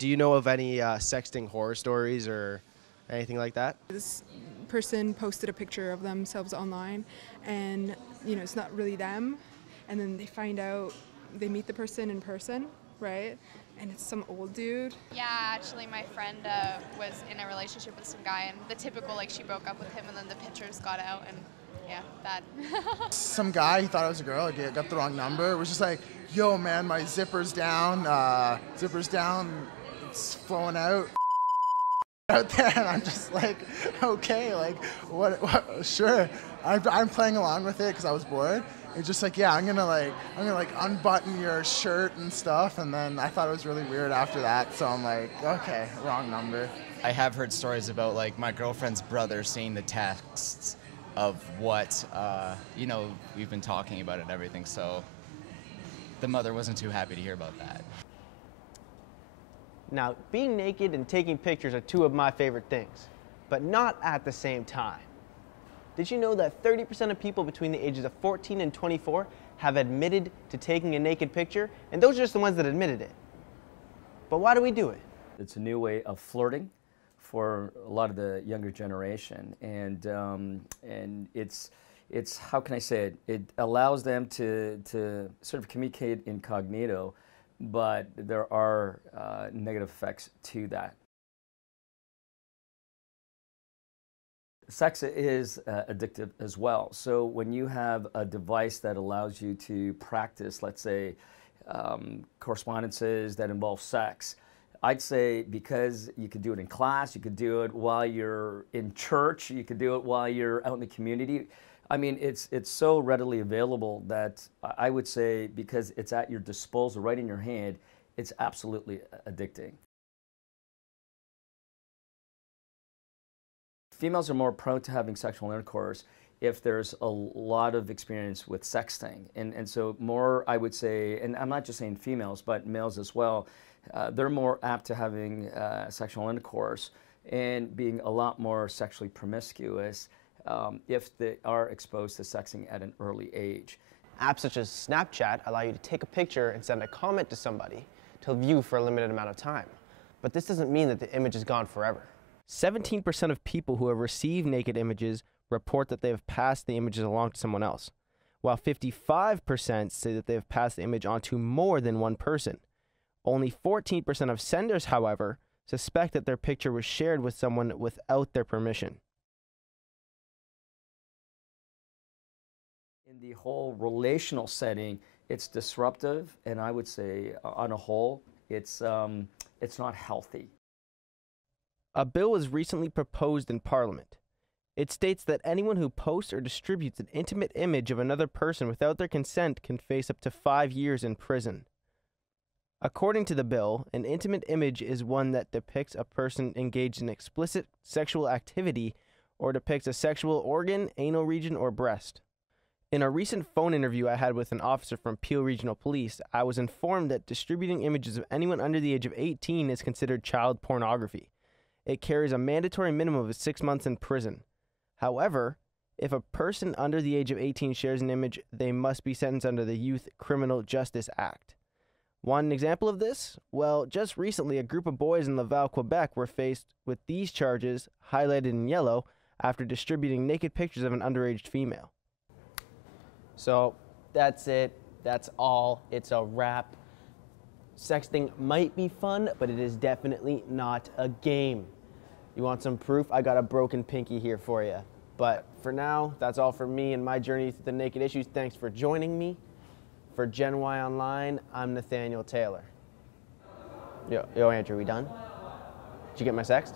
Do you know of any sexting horror stories or anything like that? This person posted a picture of themselves online, and it's not really them, and then they find out, they meet the person in person, right? And it's some old dude. Yeah, actually my friend was in a relationship with some guy, and the typical, like, she broke up with him and then the pictures got out, and yeah, bad. Some guy, he thought I was a girl, got the wrong number. It was just like, yo man, my zipper's down, it's flowing out there, and I'm just like, okay, like, what sure. I'm playing along with it because I was bored. It's just like, yeah, I'm gonna unbutton your shirt and stuff, and then I thought it was really weird after that, so I'm like, okay, wrong number. I have heard stories about, like, my girlfriend's brother seeing the texts of what, we've been talking about and everything, so the mother wasn't too happy to hear about that. Now, being naked and taking pictures are two of my favorite things, but not at the same time. Did you know that 30% of people between the ages of 14 and 24 have admitted to taking a naked picture? And those are just the ones that admitted it. But why do we do it? It's a new way of flirting for a lot of the younger generation, and it's how can I say it? It allows them to sort of communicate incognito, but there are negative effects to that. Sex is addictive as well. So when you have a device that allows you to practice, let's say, correspondences that involve sex, I'd say because you could do it in class, you could do it while you're in church, you could do it while you're out in the community. I mean, it's so readily available that I would say because it's at your disposal, right in your hand, it's absolutely addicting. Females are more prone to having sexual intercourse if there's a lot of experience with sexting. And so more, I would say, and I'm not just saying females, but males as well, they're more apt to having sexual intercourse and being a lot more sexually promiscuous if they are exposed to sexting at an early age. Apps such as Snapchat allow you to take a picture and send a comment to somebody to view for a limited amount of time. But this doesn't mean that the image is gone forever. 17% of people who have received naked images report that they have passed the images along to someone else, while 55% say that they have passed the image on to more than one person. Only 14% of senders, however, suspect that their picture was shared with someone without their permission. In the whole relational setting, it's disruptive, and I would say, on a whole, it's not healthy. A bill was recently proposed in Parliament. It states that anyone who posts or distributes an intimate image of another person without their consent can face up to 5 years in prison. According to the bill, an intimate image is one that depicts a person engaged in explicit sexual activity or depicts a sexual organ, anal region, or breast. In a recent phone interview I had with an officer from Peel Regional Police, I was informed that distributing images of anyone under the age of 18 is considered child pornography. It carries a mandatory minimum of 6 months in prison. However, if a person under the age of 18 shares an image, they must be sentenced under the Youth Criminal Justice Act. One example of this? Well, just recently, a group of boys in Laval, Quebec were faced with these charges, highlighted in yellow, after distributing naked pictures of an underage female. So, that's it. That's all. It's a wrap. Sexting might be fun, but it is definitely not a game. You want some proof? I got a broken pinky here for you. But for now, that's all for me and my journey through the naked issues. Thanks for joining me. For Gen Y Online, I'm Nathaniel Taylor. Yo, Andrew, we done? Did you get my sext?